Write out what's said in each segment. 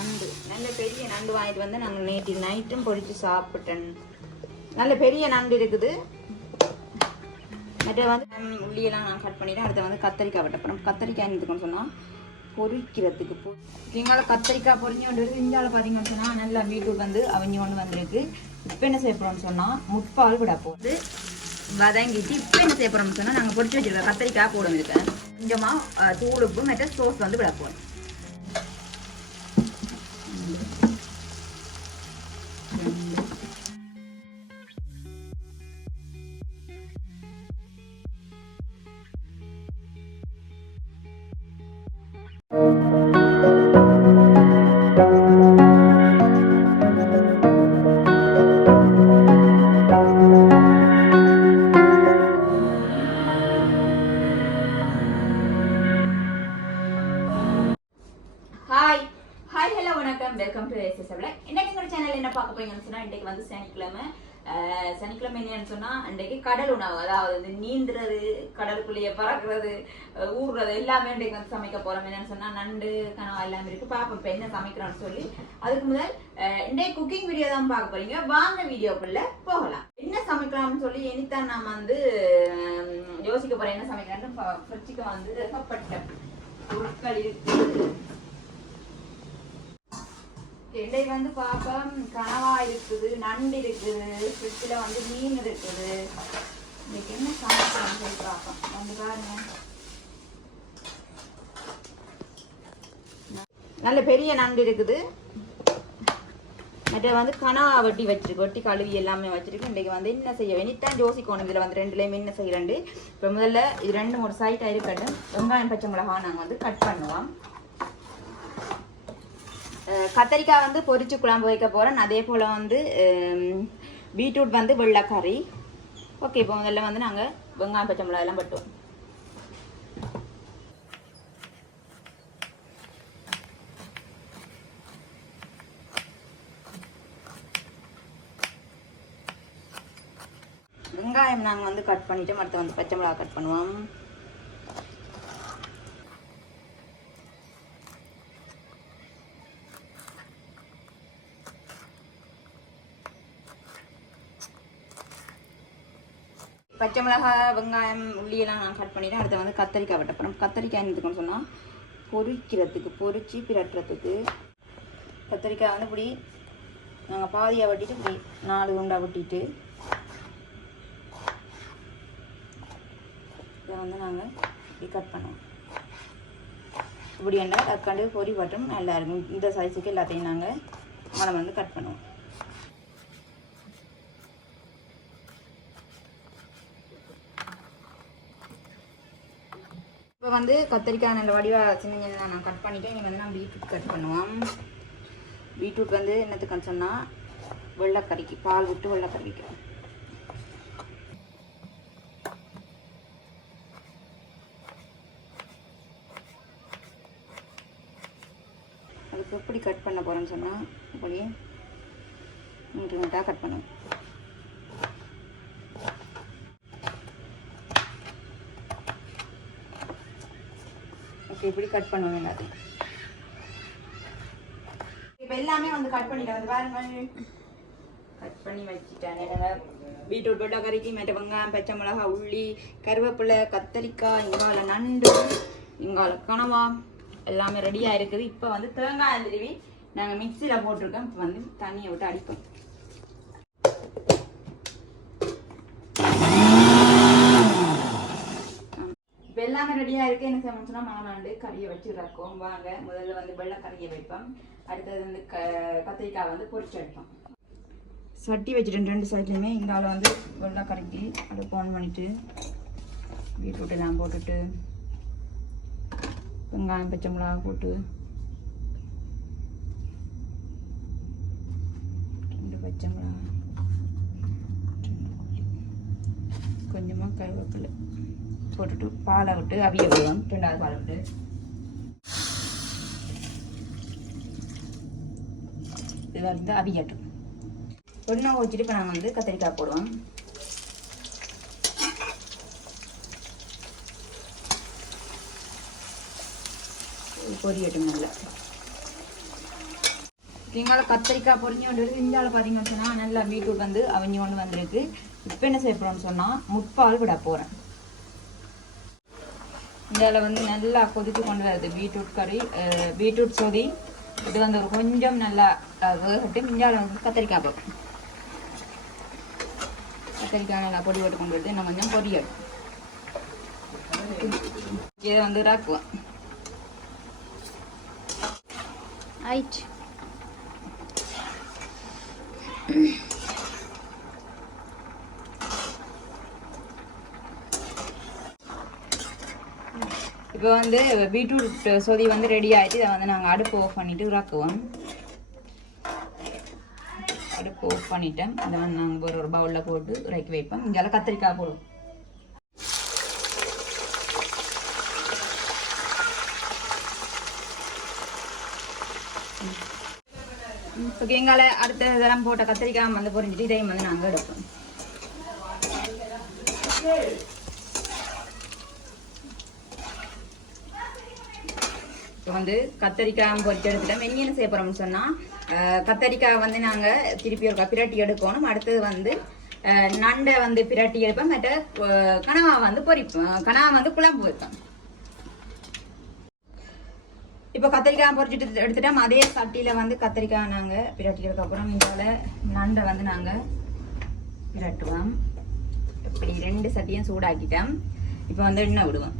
நண்டு நல்ல பெரிய நண்டு வாங்கிட்டு வந்து நாங்கள் நேற்று நைட்டும் பொரித்து சாப்பிட்டேன். நல்ல பெரிய நண்டு இருக்குது. மற்ற வந்து உள்ளியெல்லாம் நான் கட் பண்ணிவிட்டேன். அடுத்த வந்து கத்திரிக்காய் வெட்டப்போம். கத்திரிக்காய் எடுத்துக்கணும்னு சொன்னால் பொரிக்கிறதுக்கு இங்கால கத்திரிக்காய் பொரிஞ்சு கொண்டு வருது. இங்கால பார்த்தீங்கன்னு சொன்னால் நல்லா பீட்ரூட் வந்து அவிஞ்சு கொண்டு வந்துருக்கு. இப்போ என்ன செய்ய போகிறோம்னு சொன்னால் முட்பால் விட போகுது வதங்கிட்டு. இப்போ என்ன செய்ய போகிறோம்னு சொன்னால் நாங்கள் பொரிச்சு வச்சுருக்கோம் கத்திரிக்காய் போட இருக்கேன். கொஞ்சமாக தூள் உப்பு மற்ற சோஸ் வந்து விட போகிறோம். Welcome to Ssvlog. இன்னைக்கு எங்க சேனல்ல என்ன பார்க்க போறீங்கன்னு சொன்னா இன்னைக்கு வந்து சனிக்கிழமை என்னன்னு சொன்னா இன்னைக்கு கடல் உணவு, அதாவது நீந்துறது, கடலுக்குள்ளேயே பறக்கிறது, ஊறுறது எல்லாமே இன்னைக்கு வந்து சமைக்க போறோம். என்னன்னு சொன்னா நண்டு கனவா எல்லாமே இருக்கு. பாப்போம் இப்ப என்ன சமைக்கிறோம்னு சொல்லி. அதுக்கு முதல் இன்னைக்கு குக்கிங் வீடியோ தான் பார்க்க போறீங்க. வாங்க வீடியோக்குள்ள போகலாம். என்ன சமைக்கலாம்னு சொல்லி இனித்தான் நான் வந்து யோசிக்க போறேன். என்ன சமைக்கிறேன்னு ஃப்ரிட்ஜுக்கு வந்து ஏகப்பட்ட பொருட்கள் இருக்கு. இன்றைக்கு வந்து பாப்போம் கனவா இருக்குது, நண்டு இருக்குது, ஃப்ரிட்ஜில் வந்து மீன் இருக்குது. இன்னைக்கு என்ன சமைக்கலாம்னு சொல்லி பார்ப்போம். வந்து பாருங்க, நல்ல பெரிய நண்டு இருக்குது. மற்ற வந்து கனவா வெட்டி வச்சிருக்கு, வெட்டி கழுவி எல்லாமே வச்சிருக்கு. இன்றைக்கு வந்து என்ன செய்ய வேண்டித்தான் யோசிக்கணும். இதில் வந்து ரெண்டுலேயுமே என்ன செய்யறேன். இப்போ முதல்ல இது ரெண்டு ஒரு சைட்டாக இருக்கட்டும். வெங்காயம் பச்சை மிளகா நாங்கள் வந்து கட் பண்ணுவோம். கத்திரிக்காய் வந்து பொரிச்சு குழம்பு வைக்க போகிறேன். அதே போல் வந்து பீட்ரூட் வந்து வெள்ளைக்கறி. ஓகே, இப்போ முதல்ல வந்து நாங்கள் வெங்காயம் பச்சை மிளகாய் எல்லாம் பட்டுவோம். வெங்காயம் நாங்கள் வந்து கட் பண்ணிவிட்டு அடுத்து வந்து பச்சை மிளகாய் கட் பண்ணுவோம். பச்சை மிளகாய், வெங்காயம், உள்ளியெல்லாம் நான் கட் பண்ணிவிட்டேன். அடுத்து வந்து கத்திரிக்காய் வெட்டப்போம். கத்திரிக்காய் எடுத்துக்கணும்னு சொன்னால் பொரிக்கிறதுக்கு, பொரிச்சு பிரட்டுறதுக்கு. கத்திரிக்காய் வந்து இப்படி நாங்கள் பாதியாக வெட்டிட்டு இப்படி 4 உண்டாக வெட்டிட்டு இதை வந்து நாங்கள் இப்படி கட் பண்ணுவோம். இப்படி என்ன தக்காளி பொரி பட்டும் நல்லா இருக்கும். இந்த சைஸுக்கு எல்லாத்தையும் நாங்கள் மழை வந்து கட் பண்ணுவோம். இப்போ வந்து கத்திரிக்காய் நல்ல வடிவாக சின்ன நான் கட் பண்ணிவிட்டேன். இனி வந்து நான் பீட்ரூட் கட் பண்ணுவோம். பீட்ரூட் வந்து என்னத்துக்குன்னு சொன்னால் வெள்ளைக்கறிக்கு, பால் விட்டு வெள்ளைக்கறிக்கு. அதுக்கு எப்படி கட் பண்ண போகிறேன்னு சொன்னால் இப்படி நீட்டாக கட் பண்ணுவேன். இப்படி கட் பண்ணுவோம் எல்லாத்தையும். இப்போ எல்லாமே வந்து கட் பண்ணிட்டேன். வந்து பாருங்க, கட் பண்ணி வச்சுட்டேன். பீட்ரூட் வெள்ளைக்கறிக்கு மற்ற வெங்காயம், பச்சை மிளகாய், உள்ளி, கருவேப்பிலை, கத்திரிக்காய், இங்கால நண்டு, இங்கால கனவா எல்லாமே ரெடியாக இருக்குது. இப்போ வந்து தேங்காய் திருவி நாங்கள் மிக்சியில் போட்டிருக்கோம். இப்போ வந்து தண்ணியை விட்டு அடிப்போம். இப்போ எல்லாமே ரெடியாக இருக்குது. என்ன செய்யணும்னா மாநாண்டு கறியை வச்சு ரக்கம். வாங்க முதல்ல வந்து வெள்ளை கறியை வைப்போம். அடுத்தது வந்து கத்திரிக்காய் வந்து பொரிச்சு எடுப்போம். சட்டி வச்சுட்டு 2 சைட்லையுமே இங்கால வந்து வெள்ளை கறிக்கு அடுப்பு ஆன் பண்ணிவிட்டு பீட்ரூட் எல்லாம் போட்டுட்டு வெங்காயம் பச்சை மிளகா போட்டு 2 பச்சை மிளகா, கொஞ்சமாக கருவேப்பிலை போட்டுட்டு பாலை விட்டு அவிய விடுவோம். 2வது பாலை விட்டு இது வந்து அவியட்டும். ஒன்றா வச்சுட்டு இப்போ நாங்கள் வந்து கத்திரிக்காய் போடுவோம். பொரியட்டும் நல்லா. இங்கால கத்திரிக்காய் பொரிஞ்சு கொண்டு வருது. இங்கால பார்த்தீங்கன்னு சொன்னால் நல்லா பீட்ரூட் வந்து அவிஞ்சு கொண்டு வந்திருக்கு. இப்போ என்ன செய்ய போகிறோம்னு சொன்னால் முட்பால் விட போகிறேன். இதில் வந்து நல்லா கொதித்து கொண்டு வருது பீட்ரூட் கறி, பீட்ரூட் சொதி. இது வந்து ஒரு கொஞ்சம் நல்லா வேகட்டும். இங்கால வந்து கத்திரிக்காய் பார்ப்போம். கத்திரிக்காய் நல்லா பொடி போட்டு கொண்டு வருது. இன்னும் கொஞ்சம் பொரியல் இதை வந்து ராக்குவோம். ஆயிடுச்சு. இப்போ வந்து பீட்ரூட் சொதி வந்து ரெடி ஆகிட்டு இதை வந்து நாங்கள் அடுப்பு ஆஃப் பண்ணிவிட்டு இறக்குவோம். அடுப்பு ஆஃப் பண்ணிட்டேன். இதை வந்து நாங்கள் ஒரு பவுலில் போட்டு இறக்கி வைப்போம். இங்கெல்லாம் கத்திரிக்காய் போடுவோம். ஓகே, எங்கால அடுத்த இதெல்லாம் போட்ட கத்திரிக்காய் வந்து பொரிஞ்சிட்டு இதையும் வந்து நாங்கள் எடுப்போம். இப்போ வந்து கத்திரிக்காய் பொரிச்சு எடுத்துட்டோம். என்ன செய்ய போகிறோம்னு சொன்னால் கத்திரிக்காய் வந்து நாங்கள் திருப்பி ஒரு பிரட்டி எடுக்கணும். அடுத்தது வந்து நண்டை வந்து பிரட்டி எடுப்போம். மற்ற கனவா வந்து பொரிப்போம். கனவா வந்து குழம்பு வைப்போம். இப்போ கத்திரிக்காய் பொரிச்சிட்டு எடுத்துட்டோம். அதே சட்டியில் வந்து கத்திரிக்காய் நாங்கள் பிரட்டிக்கிறதுக்கப்புறம் இதால் நண்டை வந்து நாங்கள் பிரட்டுவோம். இப்படி 2 சட்டியும் சூடாக்கிட்டோம். இப்போ வந்து எண்ணெய் விடுவோம்.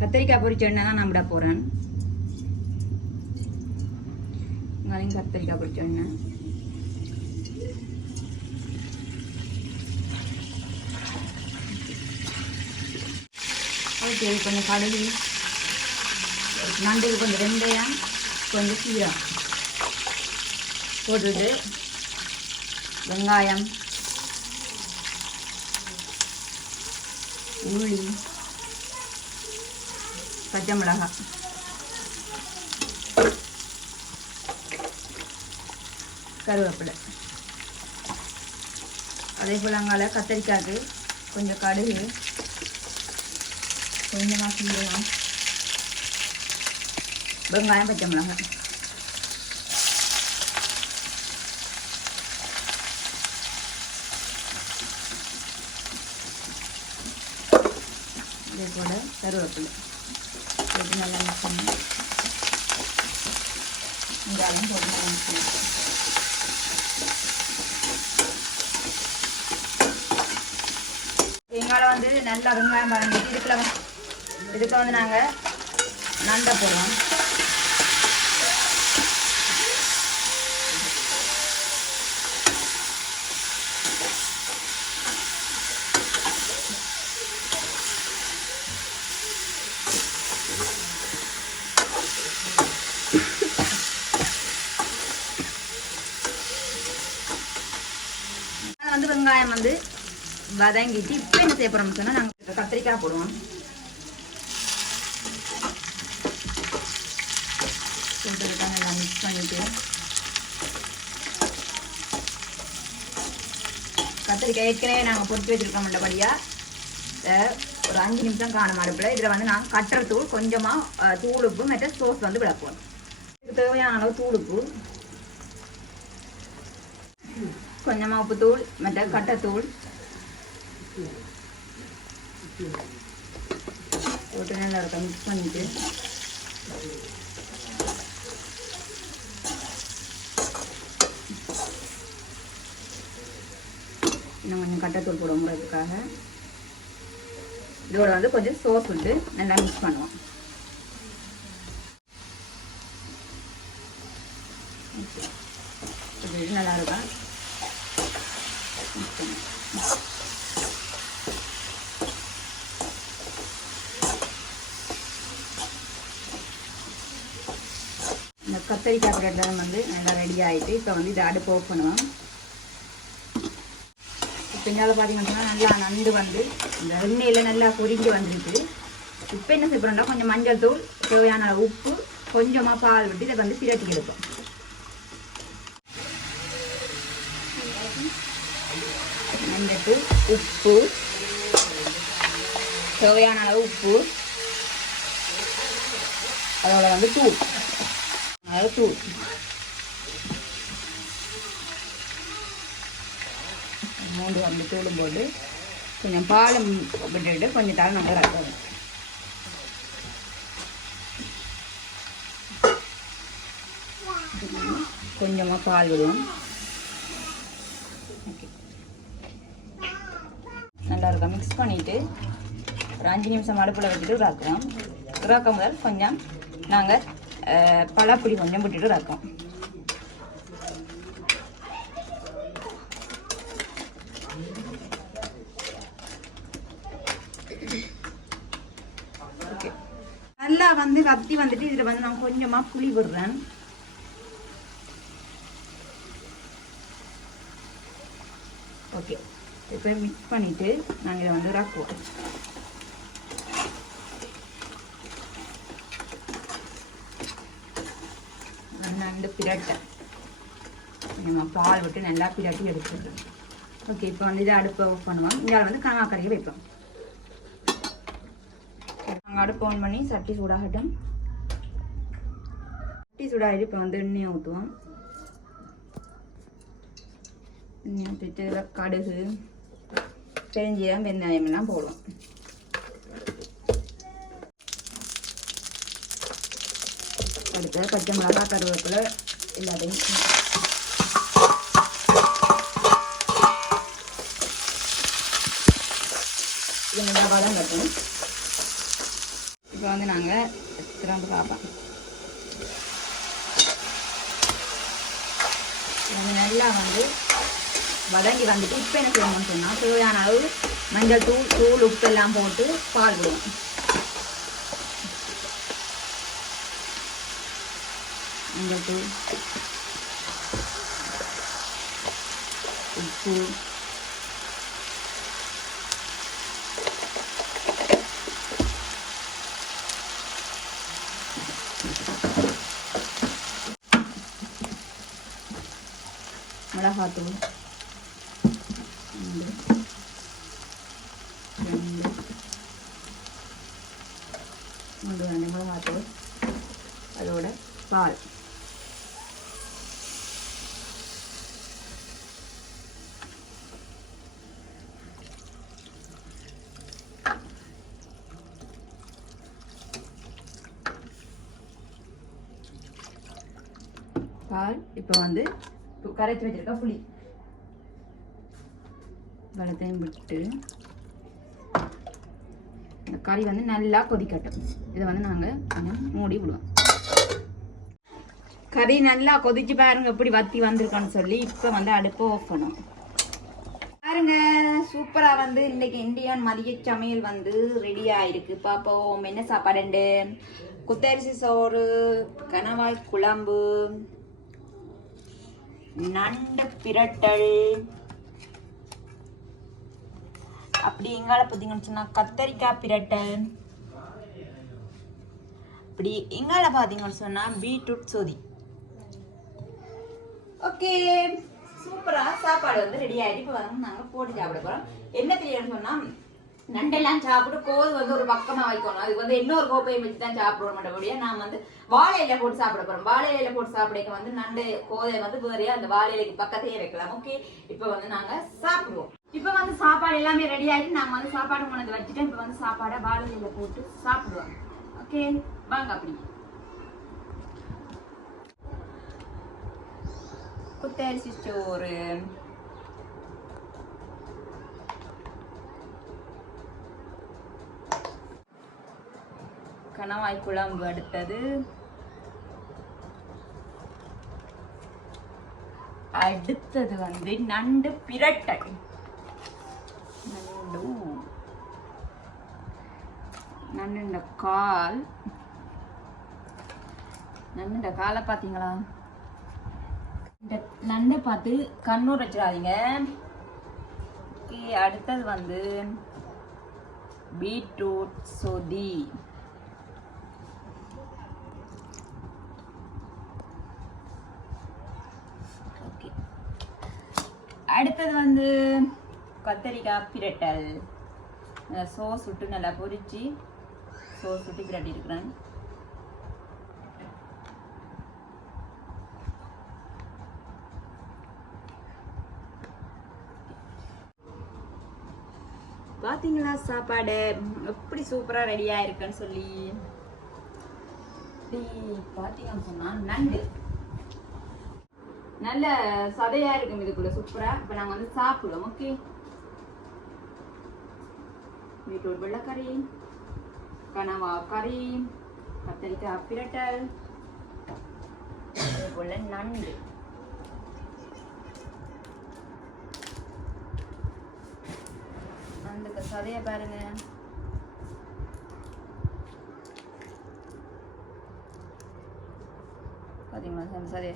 கத்திரிக்காய் பொரிச்ச எண்ணெய் தான் நான் விட போகிறேன். உங்களையும் கத்திரிக்காய் பொரிச்ச எண்ணெய். ஓகே, கொஞ்சம் கடுகு, நண்டுக்கு கொஞ்சம் வெந்தயம், கொஞ்சம் சீரகம் போட்டுட்டு வெங்காயம், உள்ளி, பச்சை மிளகாய், கருவேப்பிலை. அதே போல் அங்கால கத்திரிக்காய்க்கு கொஞ்சம் கடுகு, கொஞ்சமாக சீரகம், வெங்காயம், பச்சை மிளகாய். இதே போல் கருவேப்பிலை போட்டு நல்லா மிக்ஸ் பண்ணி வெங்காயம் போட்டு நல்லா மிக்ஸ் பண்ணி வெங்காயம் வந்து நல்லா வெங்காயம் வதங்கிட்டு இதுக்கு வந்து நாங்கள் நண்டை போடுவோம். வந்து வெங்காயம் வந்து வதங்கிட்டு இப்போ என்ன செய்ய போகிறோம்னு சொன்னால் நாங்கள் கத்திரிக்காய் போடுவோம். நல்லா மிக்ஸ் பண்ணிட்டு கத்திரிக்காய் ஏற்கனவே நாங்கள் பொறிச்சு வச்சுருக்கோம். மண்டபடியாக ஒரு 5 நிமிஷம் காணும் அடுப்பில். இதில் வந்து நாங்கள் கட்டுற தூள், கொஞ்சமாக தூளுப்பு, மற்ற சோஸ் வந்து விளக்குவோம். இதுக்கு தேவையான அளவு தூளுப்பு, கொஞ்சமாக உப்புத்தூள், மற்ற கட்டைத்தூள் போட்டு நல்லா இருக்க மிக்ஸ் பண்ணிட்டு இன்னும் கொஞ்சம் கட்டைத்தூள் போடுவோங்கிறதுக்காக இதோட வந்து கொஞ்சம் சோஸ் விட்டு நல்லா மிக்ஸ் பண்ணுவோம். நல்லா இருக்கா? இந்த கத்தரிக்காய் பிரெட் வந்து நல்லா ரெடி ஆகிட்டு இப்போ வந்து இதை அடுப்பு ஆஃப் பண்ணுவோம். இப்போ இங்கால பார்த்தீங்கன்னா நல்லா நண்டு வந்து இந்த எண்ணெயில் நல்லா பொரிஞ்சு வந்துருக்கு. இப்போ என்ன செய்யறோம்னா கொஞ்சம் மஞ்சள் தூள், தேவையான உப்பு, கொஞ்சமாக பால் விட்டு இதை வந்து பிரட்டி எடுப்போம். வந்துட்டு உப்பு, தேவையான அளவு உப்பு, அதோட வந்து தூள் மூன்று வந்து தூளும் போட்டு கொஞ்சம் பாலும் விட்டுட்டு கொஞ்சம் தரம் நல்லா இருக்கும். கொஞ்சமாக பால் விடுவோம். நல்லா இருக்கும். மிக்ஸ் பண்ணிவிட்டு ஒரு 5 நிமிஷம் அடுப்பில் வச்சுட்டு இறக்குவோம். இறக்கும் முதல் கொஞ்சம் நாங்கள் பழப்பொடி கொஞ்சம் விட்டுட்டு இறக்குவோம். ஓகே, நல்லா வந்து வத்தி வந்துட்டு இதில் வந்து நான் கொஞ்சமாக புளி விடுறேன். ஓகே, இப்போ மிக்ஸ் பண்ணிவிட்டு நாங்கள் இதை வந்து இறக்குவோம். நண்டு பிரட்டை நம்ம பால் விட்டு நல்லா பிரட்டி எடுத்துருக்கோம். ஓகே, இப்போ வந்து இதை அடுப்பை ஆஃப் பண்ணுவோம். இங்கே வந்து கனவாக்கறியை வைப்போம். நாங்கள் அடுப்பு ஆன் பண்ணி சட்டி சூடாகட்டும். சட்டி சூடாகிட்டு இப்போ வந்து எண்ணெயை ஊற்றுவோம். எண்ணெய் ஊற்றிட்டு கடுகு, பெருஞ்சீரகம், வெங்காயம் எல்லாம் போடுவோம். அடுத்து பச்சை மிளகா, கருவேப்பிலை எல்லாத்தையும் நல்லா வதம் கட்டணும். இப்போ வந்து நாங்கள் திரும்ப பார்ப்போம். நல்லா வந்து வதங்கி வந்துட்டு இப்போ என்ன செய்யணும்னு சொன்னால் தேவையான அளவு மஞ்சள் தூள் உப்பு எல்லாம் போட்டு பால் விடுவோம். மஞ்சள் தூள், உப்பு, மிளகாத்தூள், 2 மிளகாத்தூள், அதோட பால். இப்போ வந்து கரைச்சி வச்சிருக்க புளி வெள்ளத்தையும் விட்டு இந்த கறி வந்து நல்லா கொதிக்கட்டும். இதை வந்து நாங்கள் கொஞ்சம் மூடி விடுவோம். கறி நல்லா கொதிச்சு பாருங்க எப்படி வத்தி வந்திருக்கோன்னு சொல்லி இப்போ வந்து அடுப்பு ஆஃப் பண்ணுவோம். பாருங்க, சூப்பரா வந்து இன்னைக்கு இந்தியன் மதிய சமையல் வந்து ரெடி ஆயிருக்கு. பாப்போம் என்ன சாப்பாடுண்டு. குத்தரிசி சோறு, கணவாய் குழம்பு, நண்டு பிரட்டல், அப்படி எங்கால பார்த்தீங்கன்னு சொன்னா கத்தரிக்காய் பிரட்டல், அப்படி எங்கால பார்த்தீங்கன்னு சொன்னா பீட்ரூட் சொதி. ஓகே, சூப்பரா சாப்பாடு வந்து ரெடி ஆயிட்டு இப்போ வந்து நாங்கள் போட்டு சாப்பிட போறோம். என்ன தெரியும்னு சொன்னா நண்டெல்லாம் சாப்பிட்டு கோது வந்து ஒரு பக்கமா வைக்கணும். அதுக்கு வந்து இன்னொரு கோப்பையை வச்சு தான் சாப்பிட மாட்டோம்டியா. நான் வந்து வாழை இலை போட்டு சாப்பிட போறோம். வாழை இலை போட்டு சாப்பிட வந்து நண்டு கோதை வந்து வேறையா அந்த வாழை இலைக்கு பக்கத்தையே வைக்கலாம். ஓகே, இப்போ வந்து நாங்க சாப்பிடுவோம். இப்போ வந்து சாப்பாடு எல்லாமே ரெடி ஆகிட்டு நாங்க வந்து சாப்பாடு கொண்டு வச்சுட்டு இப்போ வந்து சாப்பாடை வாழை இலையில போட்டு சாப்பிடுவோம். ஓகே, வாங்க. அப்படி குத்தரிசி சோறு, கணவாய் குழம்பு, அடுத்தது வந்து நண்டு பிரட்டை. நண்டு கால், நண்டு காலை பார்த்தீங்களா? இந்த நண்டை பார்த்து கண்ணூர் வச்சிடாதீங்க. ஓகே, அடுத்தது வந்து பீட்ரூட் சொதி. ஓகே, அடுத்தது வந்து கத்தரிக்காய் பிரட்டல். சோஸ் விட்டு நல்லா பொரிச்சு சோஸ் விட்டு பிரட்டி இருக்கிறேன். பாத்தீங்களா சாப்பாடு எப்படி சூப்பரா ரெடியா இருக்குன்னு சொல்லி. பாத்தீங்கன்னு சொன்னா நண்டு நல்ல சதையா இருக்கும் இதுக்குள்ள சூப்பரா. இப்ப நாங்க வந்து சாப்பிடுவோம். ஓகே, பீட்ரூட் வெள்ளைக்கறி, கனவா கறி, கத்தரிக்காய் பிரட்டல், அதே போல நண்டு. நண்டுக்கு சதைய பாருங்க. பாத்தீங்களா சதைய?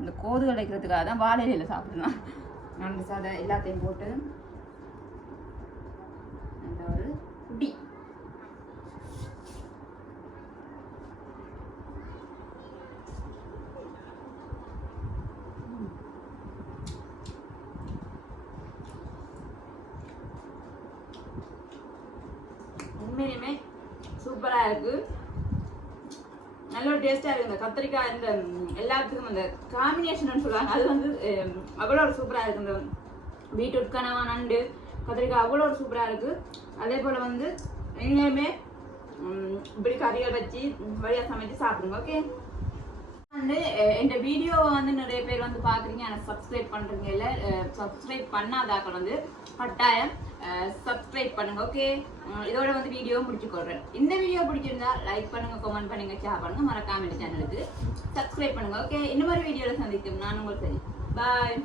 இந்த கோது கிடைக்கிறதுக்காக தான் வாழையில சாப்பிடணும். நண்டு சதை எல்லாத்தையும் போட்டு அந்த ஒரு குடி. உண்மையுமே சூப்பரா இருக்கு, நல்ல ஒரு டேஸ்டா இருக்கு. இந்த கத்திரிக்காய் இந்த எல்லாத்துக்கும் அந்த காம்பினேஷன் சொல்லுவாங்க, அது வந்து அவ்வளோ ஒரு சூப்பரா இருக்கு. இந்த பீட்ரூட் கனவா நண்டு கத்திரிக்காய் அவ்வளோ ஒரு சூப்பரா இருக்கு. அதே போல வந்து எங்கேயுமே இப்படி கறிகள் வச்சு வழியாக சமைச்சு சாப்பிடுங்க. ஓகே, வந்து இந்த வீடியோவை வந்து நிறைய பேர் வந்து பாக்குறீங்க, ஆனால் சப்ஸ்கிரைப் பண்றீங்க இல்லை. சப்ஸ்கிரைப் பண்ணாதாக்கள் வந்து கட்டாயம் சப்ஸ்கிரைப் பண்ணுங்க. ஓகே, இதோட வந்து வீடியோ முடிச்சுக்கொள்றேன். இந்த வீடியோ பிடிச்சிருந்தா லைக் பண்ணுங்க, கமெண்ட் பண்ணுங்க, ஷேர் பண்ணுங்க, மறக்காம இந்த சேனலுக்கு சப்ஸ்கிரைப் பண்ணுங்க. ஓகே, இந்த மாதிரி வீடியோல சந்திக்கும் நான் உங்களுக்கு சரி. பாய்.